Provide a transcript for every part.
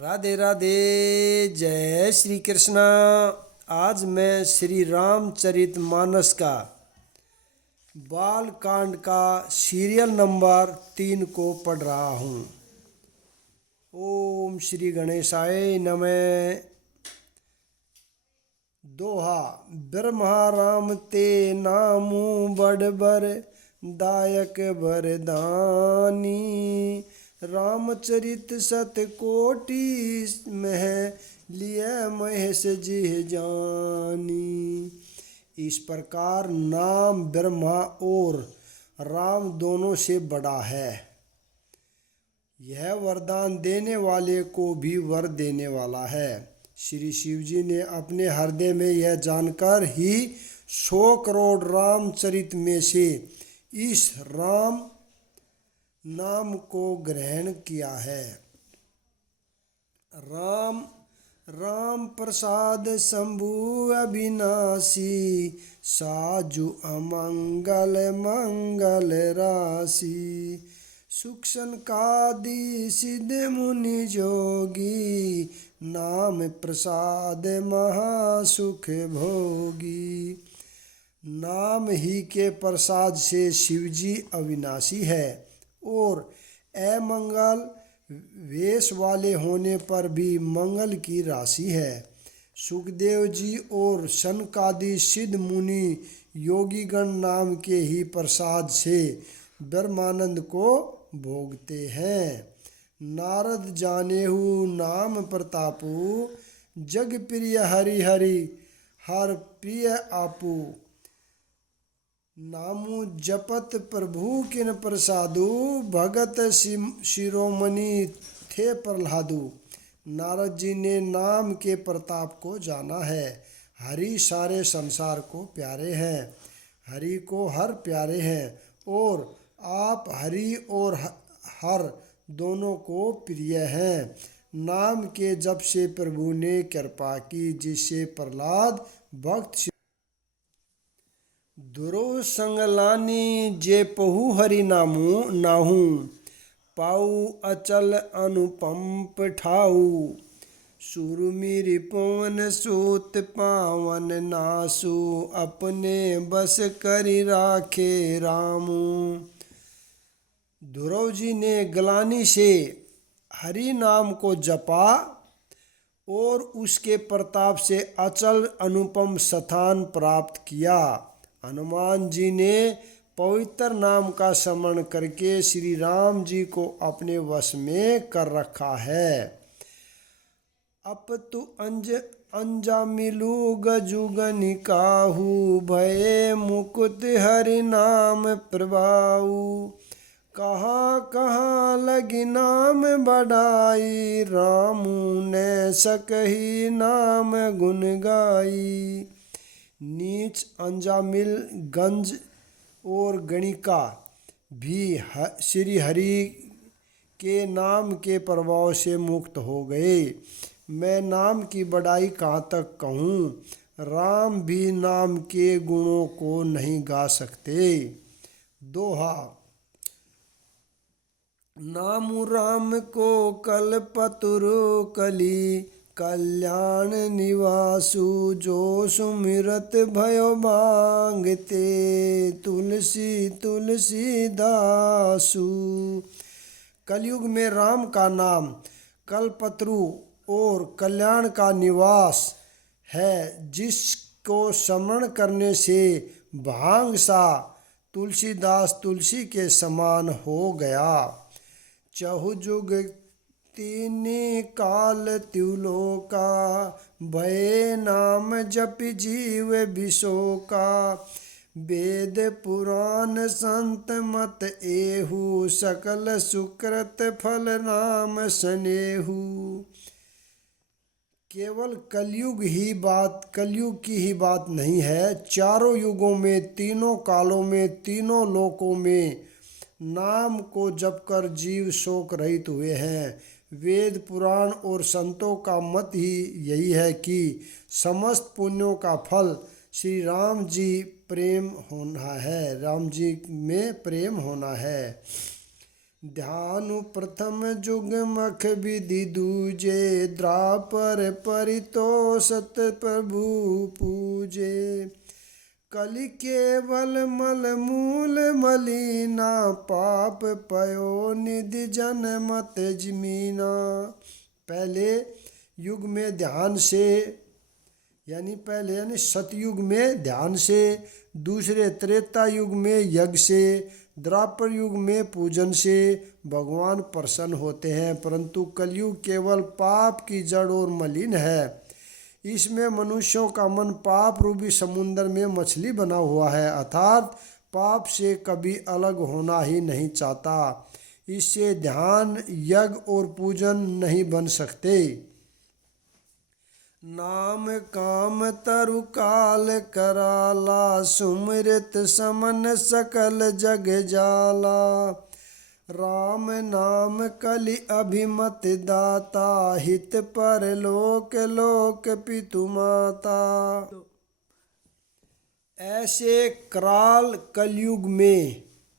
राधे राधे। जय श्री कृष्णा। आज मैं श्री रामचरित मानस का बाल कांड का सीरियल नंबर 3 को पढ़ रहा हूँ। ओम श्री गणेशाय नमः। दोहा। ब्रह्मा राम ते नामू बड़ बर दायक वरदानी। रामचरित सत कोटि मह लिय महेश जी जानी। इस प्रकार नाम ब्रह्मा और राम दोनों से बड़ा है। यह वरदान देने वाले को भी वर देने वाला है। श्री शिव जी ने अपने हृदय में यह जानकर ही 100 करोड़ रामचरित में से इस राम नाम को ग्रहण किया है। राम राम प्रसाद शंभु अविनाशी। साजु अमंगल मंगल राशि। सुख सनकादि सिद्ध मुनि जोगी। नाम प्रसाद महासुख भोगी। नाम ही के प्रसाद से शिवजी अविनाशी है और अमंगल वेश वाले होने पर भी मंगल की राशि है। सुखदेव जी और सनकादि सिद्ध मुनि योगीगण नाम के ही प्रसाद से ब्रह्मानंद को भोगते हैं। नारद जानेहु नाम प्रतापु। जग प्रिय हरि हरि हर प्रिय आपू। नामु जपत प्रभु किन प्रसादु। भगत शिरोमणि थे प्रहलादु। नारद जी ने नाम के प्रताप को जाना है। हरि सारे संसार को प्यारे हैं। हरि को हर प्यारे हैं और आप हरि और हर दोनों को प्रिय हैं। नाम के जप से प्रभु ने कृपा की जिससे प्रहलाद भक्त दुरो संगलानी जे पहु हरि नामु नाहू। पाऊ अचल अनुपम पठाऊ। सुरमिर पवन सूत पावन नासु। अपने बस करि राखे रामू। ध्रुव जी ने ग्लानि से हरि नाम को जपा और उसके प्रताप से अचल अनुपम स्थान प्राप्त किया। हनुमान जी ने पवित्र नाम का स्मरण करके श्री राम जी को अपने वश में कर रखा है। अप तु अंजामिलु गजुगनि काहू। भये मुकुट हरि नाम प्रभाऊ। कहाँ कहाँ लगी नाम बढ़ाई। रामू ने सकही नाम गुण गाई। नीच अंजामिल गंज और गणिका भी श्री हरि के नाम के प्रभाव से मुक्त हो गए। मैं नाम की बढ़ाई कहाँ तक कहूँ। राम भी नाम के गुणों को नहीं गा सकते। दोहा। नामु राम को कलपतरु कली। कल्याण निवासु जो सुमिरत भयो मांगते। तुलसी तुलसी दासु। कलयुग में राम का नाम कल्पतरु और कल्याण का निवास है। जिसको स्मरण करने से भांग सा तुलसीदास तुलसी के समान हो गया। चहु जुग तीनी काल त्युलोका। भय नाम जप जीव बिशोका। वेद पुराण संत मत एहू। सकल सुकृत फल नाम सनेहू। केवल कलयुग की ही बात नहीं है। चारों युगों में तीनों कालों में तीनों लोकों में नाम को जपकर जीव शोक रहित हुए हैं। वेद पुराण और संतों का मत ही यही है कि समस्त पुण्यों का फल श्री राम जी में प्रेम होना है। ध्यानु प्रथम जुग मख विधि दूजे, द्वापर परितोषत प्रभु पूजे। कलि केवल मल मूल मलिना, पाप पयो निधि जनमत जमीना। पहले युग में ध्यान से यानी सतयुग में ध्यान से, दूसरे त्रेता युग में यज्ञ से, द्वापर युग में पूजन से भगवान प्रसन्न होते हैं। परंतु कलयुग केवल पाप की जड़ और मलिन है। इसमें मनुष्यों का मन पाप रूपी समुद्र में मछली बना हुआ है, अर्थात पाप से कभी अलग होना ही नहीं चाहता। इससे ध्यान, यज्ञ और पूजन नहीं बन सकते। नाम काम तरु काल कराला, सुमृत समन सकल जग जाला। राम नाम कलि अभिमत दाता, हित पर लोक लोक पितु माता। ऐसे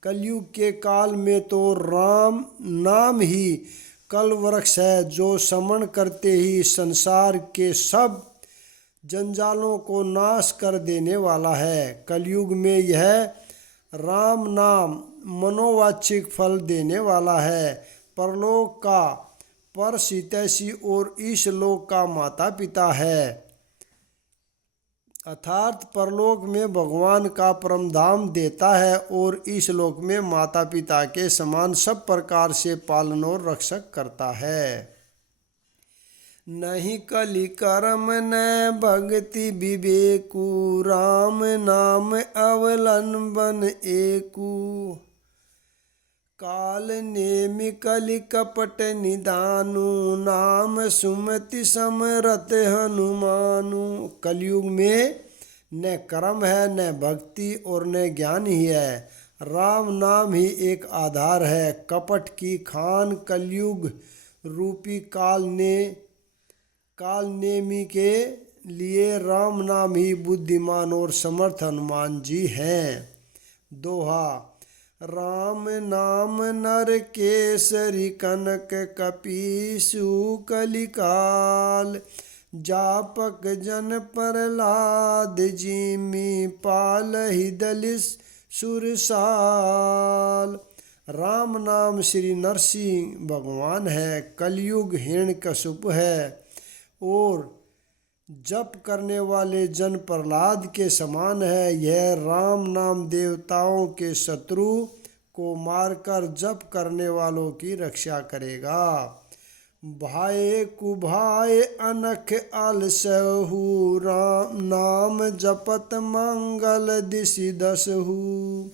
कलयुग के काल में तो राम नाम ही कल वृक्ष है, जो समण करते ही संसार के सब जंजालों को नाश कर देने वाला है। कलयुग में यह राम नाम मनोवांछित फल देने वाला है। परलोक का परसितैषी और इस लोक का माता पिता है, अर्थात परलोक में भगवान का परम धाम देता है और इस लोक में माता पिता के समान सब प्रकार से पालन और रक्षक करता है। नहीं कलि कर्म न भक्ति विवेकु, राम नाम अवलंबन एकु। काल नेमि कलि कपट निदानु, नाम सुमति समरथ हनुमानु। कलयुग में न कर्म है, न भक्ति और न ज्ञान ही है। राम नाम ही एक आधार है। कपट की खान कलयुग रूपी काल नेमि के लिए राम नाम ही बुद्धिमान और समर्थ हनुमान जी हैं। दोहा। राम नाम नर केसरी कनक कपीसु कलिकाल, जापक जन प्रहलाद जिमि पालहि दलिस सुरसाल। राम नाम श्री नरसिंह भगवान है, कलयुग हिरण्यकशिपु है और जप करने वाले जन प्रहलाद के समान है। यह राम नाम देवताओं के शत्रु को मारकर जप करने वालों की रक्षा करेगा। भाए कुभाए अनख अलसहु, राम नाम जपत मंगल दिशि दसहु।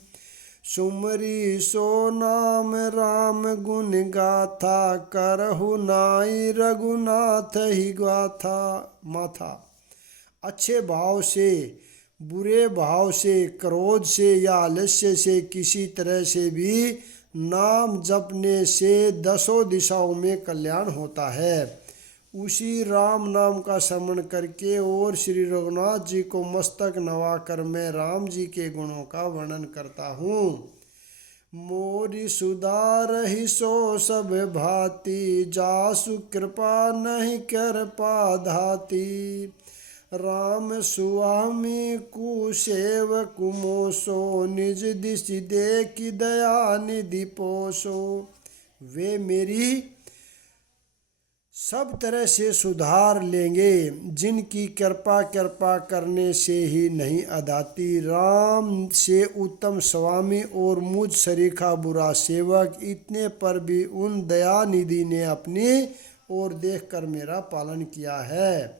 सुमरी सो नाम राम गुण गाथा, करहु नाई रघुनाथ ही गाथा माथा। अच्छे भाव से, बुरे भाव से, क्रोध से या आलस्य से किसी तरह से भी नाम जपने से 10 दिशाओं में कल्याण होता है। उसी राम नाम का स्मरण करके और श्री रघुनाथ जी को मस्तक नवाकर मैं राम जी के गुणों का वर्णन करता हूँ। मोरी सुधारहि सो सब भांति, जासु कृपा नहीं कर पाधाती। राम सुआमी कुसेवकु मोसो, निज दिशि देखि दया निधि पोसो। वे मेरी सब तरह से सुधार लेंगे, जिनकी कृपा करने से ही नहीं अधाती। राम से उत्तम स्वामी और मुझ सरीखा बुरा सेवक, इतने पर भी उन दयानिधि ने अपनी ओर देखकर मेरा पालन किया है।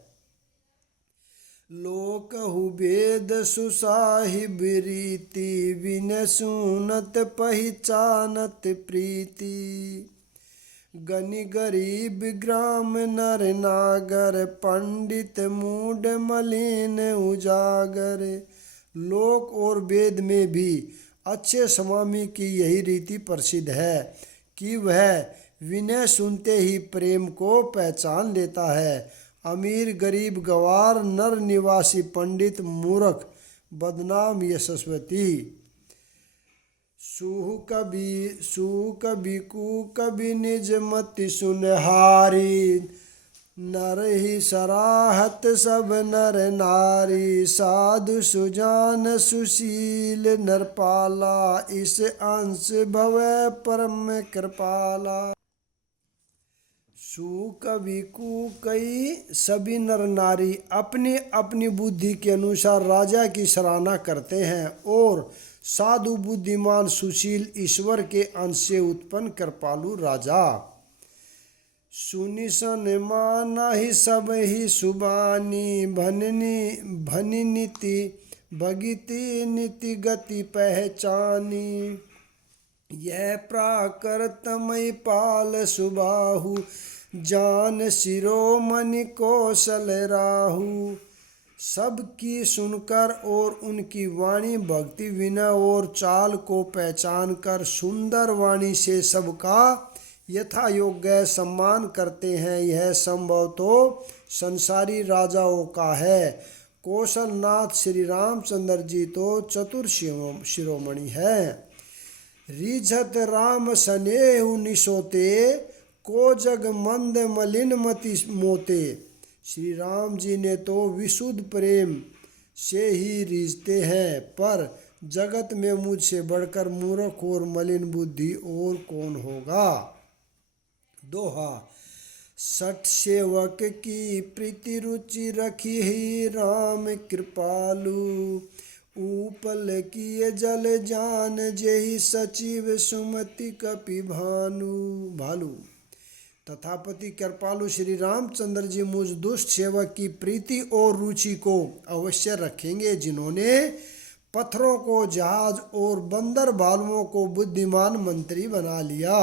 लोकहु वेद सुसाहिब रीति, विनय सुनत पहिचानत प्रीति। गनि गरीब ग्राम नर नागर, पंडित मूढ़ मलिन उजागर। लोक और वेद में भी अच्छे स्वामी की यही रीति प्रसिद्ध है कि वह विनय सुनते ही प्रेम को पहचान लेता है। अमीर गरीब गवार, नर निवासी पंडित मूर्ख, बदनाम यशस्वती। सूह कभी कू कभी निज मति सुनहारी। नर ही सराहत सब नर नारी, साधु सुजान सुशील नरपाला, इस अंश भवै परम कृपाला। सु कवि कु कई सभी नर नारी अपनी अपनी बुद्धि के अनुसार राजा की सराहना करते हैं, और साधु बुद्धिमान सुशील ईश्वर के अंश से उत्पन्न कृपालु राजा। सुनि सन माना ही सब ही सुबानी, भनी नीति भगिति नीति गति पहचानी। यह प्राकृतमय पाल सुबाहु, जान शिरोमणि कौशल राहु। सबकी सुनकर और उनकी वाणी भक्ति विनय और चाल को पहचान कर सुंदर वाणी से सबका यथा योग्य सम्मान करते हैं। यह संभव तो संसारी राजाओं का है। कौशलनाथ श्री रामचंद्र जी तो चतुर शिरोमणि है। रिझत राम सनेहु निसोते, को जग मंद मलिन मति मोते। श्री राम जी ने तो विशुद्ध प्रेम से ही रीझते हैं, पर जगत में मुझसे बढ़कर मूर्ख और मलिन बुद्धि और कौन होगा। दोहा। सठ सेवक की प्रीति रुचि रखी ही राम कृपालु, ऊपल किए जल जान जेहि सचिव सुमति कपि भालू। तथापति कृपालु श्री रामचंद्र जी मुझ दुष्ट सेवक की प्रीति और रुचि को अवश्य रखेंगे, जिन्होंने पत्थरों को जहाज और बंदर भालुओं को बुद्धिमान मंत्री बना लिया।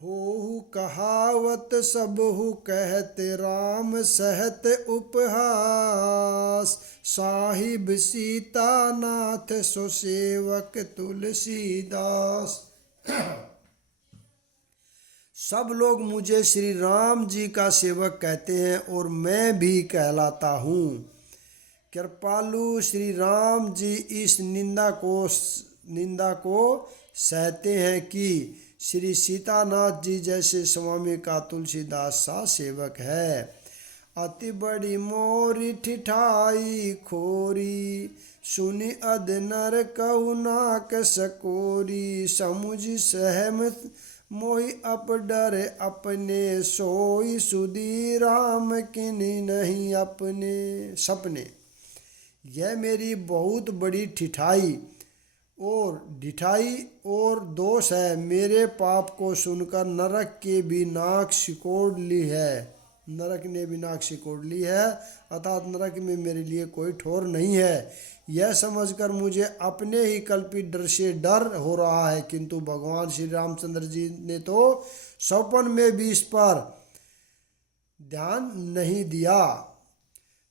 हो कहावत सबहु कहते, राम सहत उपहास। साहिब सीता नाथ सो सेवक तुलसीदास। सब लोग मुझे श्री राम जी का सेवक कहते हैं और मैं भी कहलाता हूँ। कृपालु श्री राम जी इस निंदा को सहते हैं कि श्री सीतानाथ जी जैसे स्वामी का तुलसीदास सा सेवक है। अति बड़ी मोरी ठिठाई खोरी, सुनि अध नर कहु नाक सकोरी। समुझ सहमत मोहि अप डर अपने, सोई सुधी राम किन्हीं नहीं अपने सपने। यह मेरी बहुत बड़ी ठिठाई और दोष है। मेरे पाप को सुनकर नरक ने भी नाक सिकोड़ ली है, अर्थात नरक में मेरे लिए कोई ठौर नहीं है। यह समझकर मुझे अपने ही कल्पित डर से डर हो रहा है, किंतु भगवान श्री रामचंद्र जी ने तो स्वप्न में भी इस पर ध्यान नहीं दिया।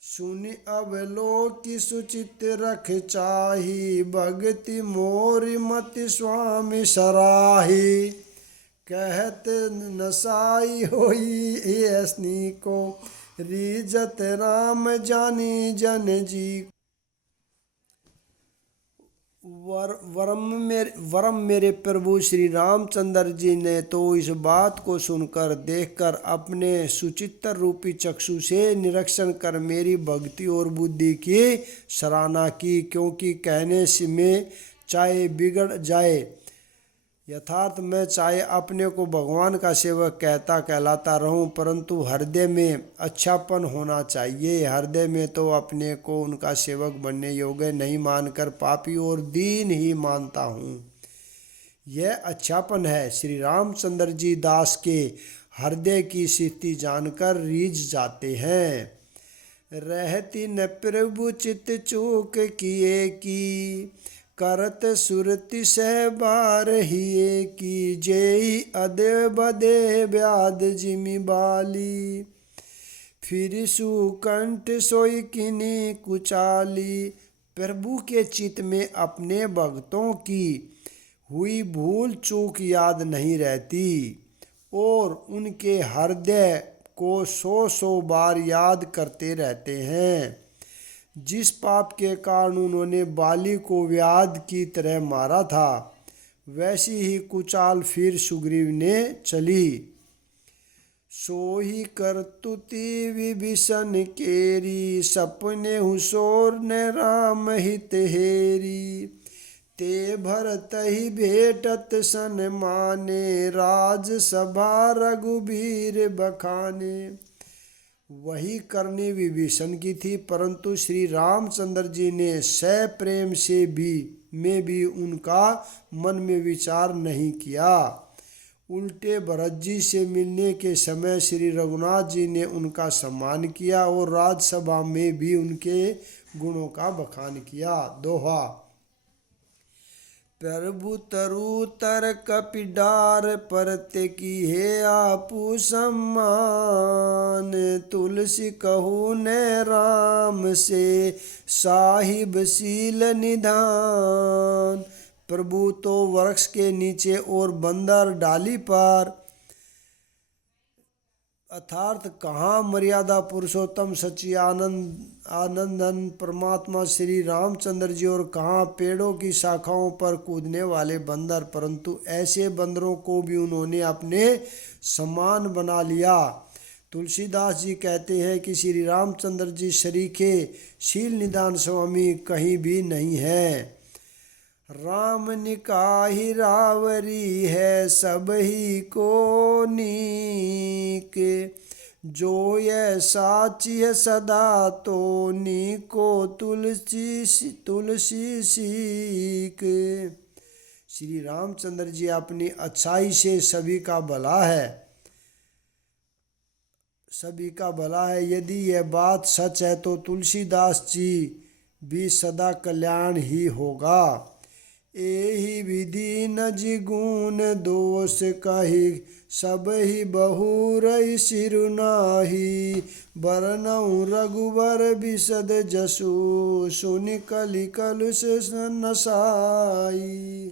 सुनि अवलोकि सुचित रख चाही, भगति मोरि मति स्वामी सराही। कहत नसाई होई ऐसनी को, रिजत राम जानी जन जी। वरम मेरे प्रभु श्री रामचंद्र जी ने तो इस बात को सुनकर देखकर अपने सुचित्तर रूपी चक्षु से निरीक्षण कर मेरी भक्ति और बुद्धि की सराहना की, क्योंकि कहने से में चाहे बिगड़ जाए, यथार्थ मैं चाहे अपने को भगवान का सेवक कहलाता रहूं, परंतु हृदय में अच्छापन होना चाहिए। हृदय में तो अपने को उनका सेवक बनने योग्य नहीं मानकर पापी और दीन ही मानता हूँ। यह अच्छापन है। श्री रामचंद्र जी दास के हृदय की स्थिति जानकर रीझ जाते हैं। रहती न प्रभु चित चूक किए की, करत सुरति सह बार हिए की। जेई अदे बदे व्याध जिमि बाली, फिर सुकंठ सोई किनी कुचाली। प्रभु के चित्त में अपने भक्तों की हुई भूल चूक याद नहीं रहती और उनके हृदय को 100 बार याद करते रहते हैं। जिस पाप के कारण उन्होंने बाली को व्याध की तरह मारा था, वैसी ही कुचाल फिर सुग्रीव ने चली। सोही करतुति विभीषण केरी, सपने हुसोर ने राम हित हेरी। ते भरत ही भेटत सन माने, राज सभा रघुबीर बखाने। वही करनी विभीषण की थी, परंतु श्री रामचंद्र जी ने सह प्रेम से भी उनका मन में विचार नहीं किया। उल्टे भरत जी से मिलने के समय श्री रघुनाथ जी ने उनका सम्मान किया और राजसभा में भी उनके गुणों का बखान किया। दोहा। प्रभु तरु तर कपिडार, परते की है आपू सम्मान। तुलसी कहू ने राम से, साहिब सील निधान। प्रभु तो वृक्ष के नीचे और बंदर डाली पर, अर्थात कहाँ मर्यादा पुरुषोत्तम आनंदन परमात्मा श्री रामचंद्र जी और कहाँ पेड़ों की शाखाओं पर कूदने वाले बंदर, परंतु ऐसे बंदरों को भी उन्होंने अपने समान बना लिया। तुलसीदास जी कहते हैं कि श्री रामचंद्र जी शरीके शील निदान स्वामी कहीं भी नहीं है। राम निकाहि रावरी है, सब ही को नीक। जो यह साची है सदा, तो नीको तुलसी सीक। श्री रामचंद्र जी अपनी अच्छाई से सभी का भला है। यदि यह बात सच है तो तुलसीदास जी भी सदा कल्याण ही होगा। एहि विधि न जिगुण दोष कही, सब ही बहुरई सिरु नाही। बरनउँ रघुबर बिसद जसु, सुनि कलि कलुष नसाई।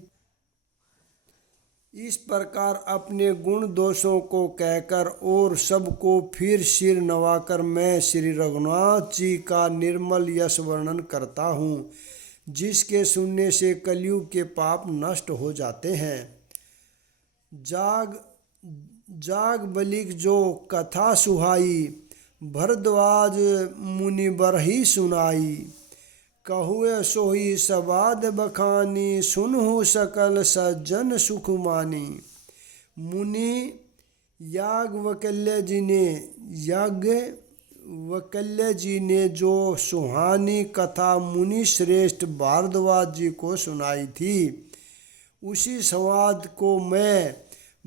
इस प्रकार अपने गुण दोषों को कहकर और सबको फिर सिर नवाकर मैं श्री रघुनाथ जी का निर्मल यश वर्णन करता हूँ, जिसके सुनने से कलयुग के पाप नष्ट हो जाते हैं। जाग बलिक जो कथा सुहाई, भरद्वाज मुनि बरही सुनाई। कहुए सोही सबाद बखानी, सुनहु सकल सज्जन सुख मानी। मुनि याज्ञवल्क्य जी ने जो सुहानी कथा मुनि श्रेष्ठ भारद्वाज जी को सुनाई थी, उसी संवाद को मैं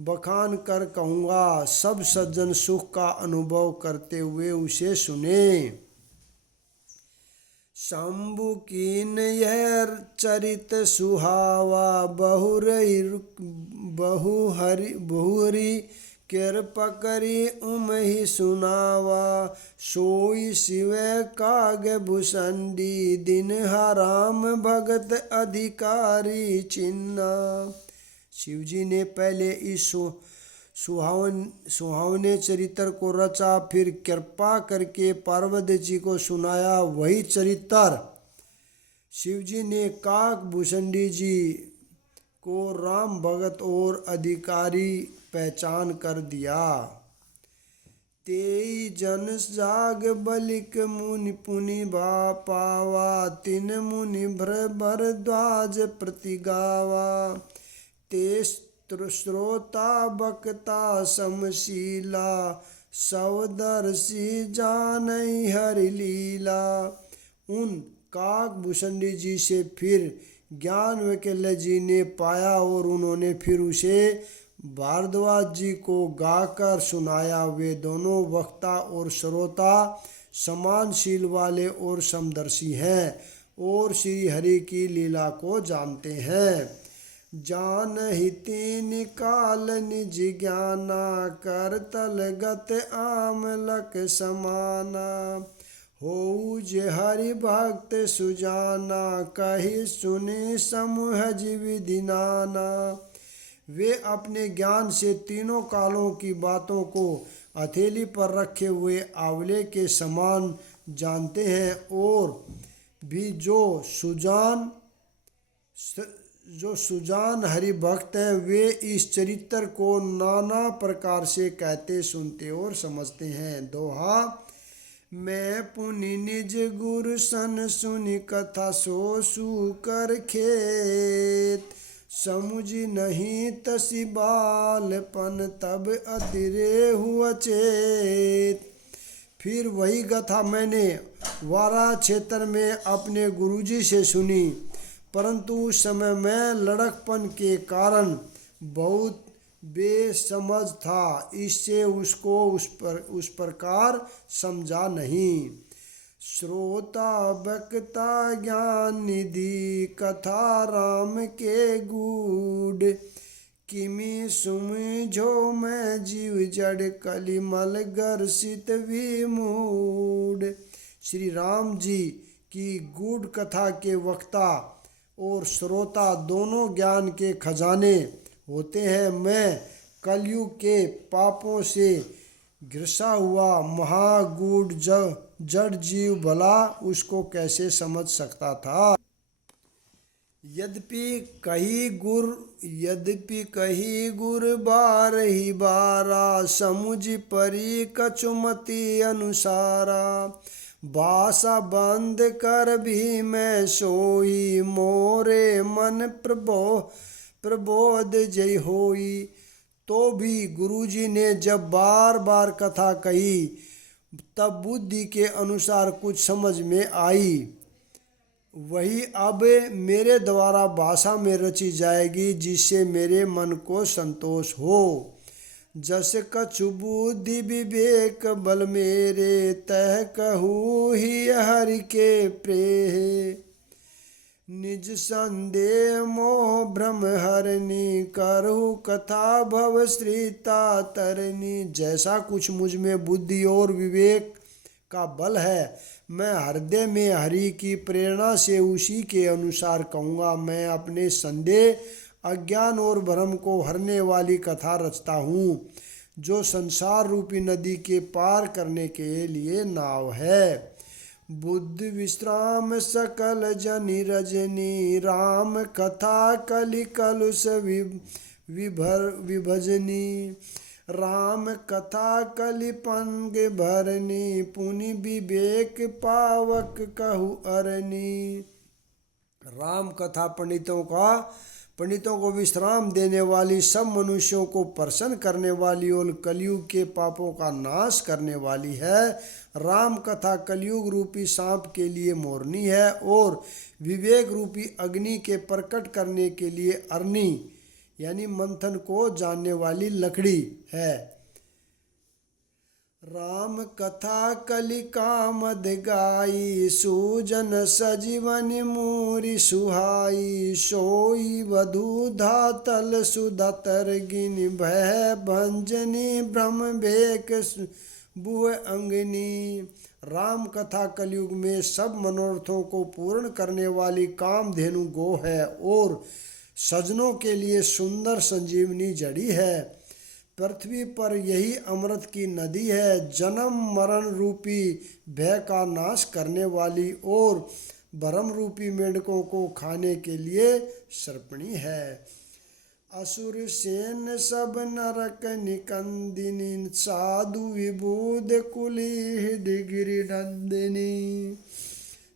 बखान कर कहूँगा। सब सज्जन सुख का अनुभव करते हुए उसे सुने। शंभु कीन यह चरित सुहावा, बहुहरि कृपा करी उमहि सुनावा। सोई शिव काग भूषंडी, दिन हराम भगत अधिकारी चिन्ना। शिव जी ने पहले इस सुहावने चरित्र को रचा, फिर कृपा करके पार्वती जी को सुनाया। वही चरित्र शिव जी ने काक भूषंडी जी को राम भगत और अधिकारी पहचान कर दिया। तेई जन जाग बलिक मुनि पुनि पावा, तिन मुनि भरद्वाज प्रति गावा। ते श्रोता बक्ता समशीला, सवदर्शी जानई हरि लीला। उन काक भूषंडी जी से फिर ज्ञानवल्क्य जी ने पाया और उन्होंने फिर उसे भारद्वाज जी को गाकर सुनाया। वे दोनों वक्ता और श्रोता समानशील वाले और समदर्शी हैं और श्री हरि की लीला को जानते हैं। जान हिति निकाल निज ज्ञाना, कर तलगत आमलक समाना। हो जे हरि भक्त सुजाना, कही सुनि समूहज विधि नाना। वे अपने ज्ञान से तीनों कालों की बातों को हथेली पर रखे हुए आंवले के समान जानते हैं और भी जो सुजान हरि भक्त हैं वे इस चरित्र को नाना प्रकार से कहते सुनते और समझते हैं। दोहा। मैं पुनि निज गुरु सन सुनि कथा सो सुकर खेत, समुझ नहीं तसी बालपन तब अतिरे हुआ चेत। फिर वही कथा मैंने वारा क्षेत्र में अपने गुरुजी से सुनी, परंतु उस समय मैं लड़कपन के कारण बहुत बेसमझ था, इससे उसको उस प्रकार समझा नहीं। श्रोता बक्ता ज्ञान निधि कथा राम के गूढ़, किमि सुमझो मैं जीव जड़ कलिमल गर्षित विमूढ़। श्री राम जी की गूढ़ कथा के वक्ता और श्रोता दोनों ज्ञान के खजाने होते हैं। मैं कलयुग के पापों से घिसा हुआ महागूढ़ जड़ जीव भला उसको कैसे समझ सकता था। यद्यपि कही गुर बार ही बारा, समुझ परी कचुमति अनुसारा। भाषा बंद कर भी मैं सोई, मोरे मन प्रबोध जय होई। तो भी गुरुजी ने जब बार बार कथा कही तब बुद्धि के अनुसार कुछ समझ में आई, वही अब मेरे द्वारा भाषा में रची जाएगी जिससे मेरे मन को संतोष हो। जस कछु बुद्धि विवेक बल मेरे, तह कहूँ ही हरि के प्रेह। निज संदेह मोह भ्रम हरनी, करहु कथा भव श्रीता तरनी। जैसा कुछ मुझ में बुद्धि और विवेक का बल है, मैं हृदय में हरि की प्रेरणा से उसी के अनुसार कहूँगा। मैं अपने संदेह, अज्ञान और भ्रम को हरने वाली कथा रचता हूँ, जो संसार रूपी नदी के पार करने के लिए नाव है। बुद्ध विश्राम सकल जनि रजनी, राम कथा कलि कलुष विभजनी। राम कथा कलि पंग भरनी, पुनि विवेक पावक कहु अरनी। राम कथा पंडितों को विश्राम देने वाली, सब मनुष्यों को प्रसन्न करने वाली और कलयुग के पापों का नाश करने वाली है। राम कथा कलयुग रूपी सांप के लिए मोरनी है और विवेक रूपी अग्नि के प्रकट करने के लिए अरनी यानी मंथन को जानने वाली लकड़ी है। राम कथा कलि कामद गाई, सूजन सजीवन मूरि सुहाई। सोई वधु धातल सुधतर गिन, भय भंजनी ब्रह्म भेक बुह अंगनी। राम कथा कलयुग में सब मनोरथों को पूर्ण करने वाली कामधेनु गो है और सजनों के लिए सुंदर संजीवनी जड़ी है। पृथ्वी पर यही अमृत की नदी है, जन्म मरण रूपी भय का नाश करने वाली और भरम रूपी मेंढकों को खाने के लिए सर्पणी है। असुर सेन सब नरक निकंदिनी, साधु विबुध कुलीह गिरि नंदिनी।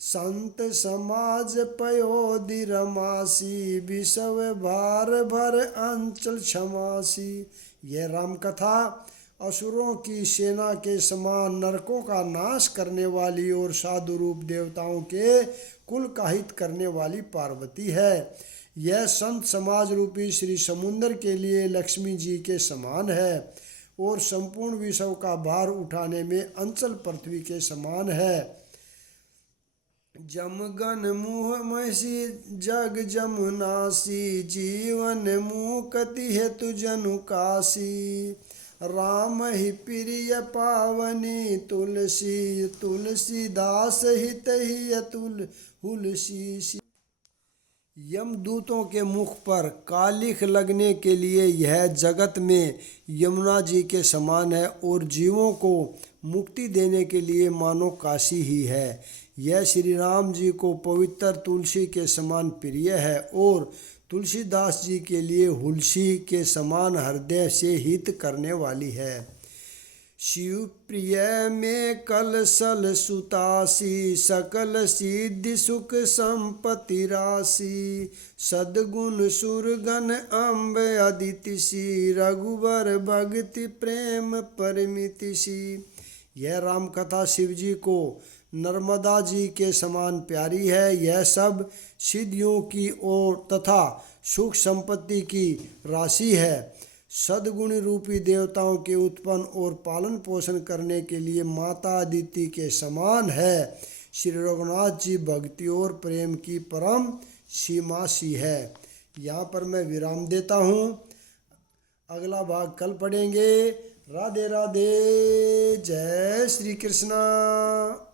संत समाज पयोधि रमासी, विषव भार भर अंचल क्षमासी। यह राम कथा असुरों की सेना के समान नरकों का नाश करने वाली और साधु रूप देवताओं के कुल का हित करने वाली पार्वती है। यह संत समाज रूपी श्री समुद्र के लिए लक्ष्मी जी के समान है और संपूर्ण विश्व का भार उठाने में अंचल पृथ्वी के समान है। जमगन मुह महिषी जग जमुनासी, जीवन मुक्ति हेतु जनु काशी। राम ही प्रिय पावनी तुलसी, तुलसीदास हित ही तुलसी। यमदूतों के मुख पर कालिख लगने के लिए यह जगत में यमुना जी के समान है और जीवों को मुक्ति देने के लिए मानो काशी ही है। यह श्री राम जी को पवित्र तुलसी के समान प्रिय है और तुलसीदास जी के लिए हुलसी के समान हृदय से हित करने वाली है। शिव प्रिय में कलसल सुतासी, सकल सिद्धि सुख संपत्ति राशि। सद्गुण सुरगन अम्ब अदिति सी, रघुवर भक्ति प्रेम परमिति सी। यह राम कथा शिव जी को नर्मदा जी के समान प्यारी है। यह सब सिद्धियों की ओर तथा सुख संपत्ति की राशि है। सद्गुण रूपी देवताओं के उत्पन्न और पालन पोषण करने के लिए माता अदिति के समान है। श्री रघुनाथ जी भक्ति और प्रेम की परम सीमा सी है। यहाँ पर मैं विराम देता हूँ। अगला भाग कल पढ़ेंगे। राधे राधे। जय श्री कृष्णा।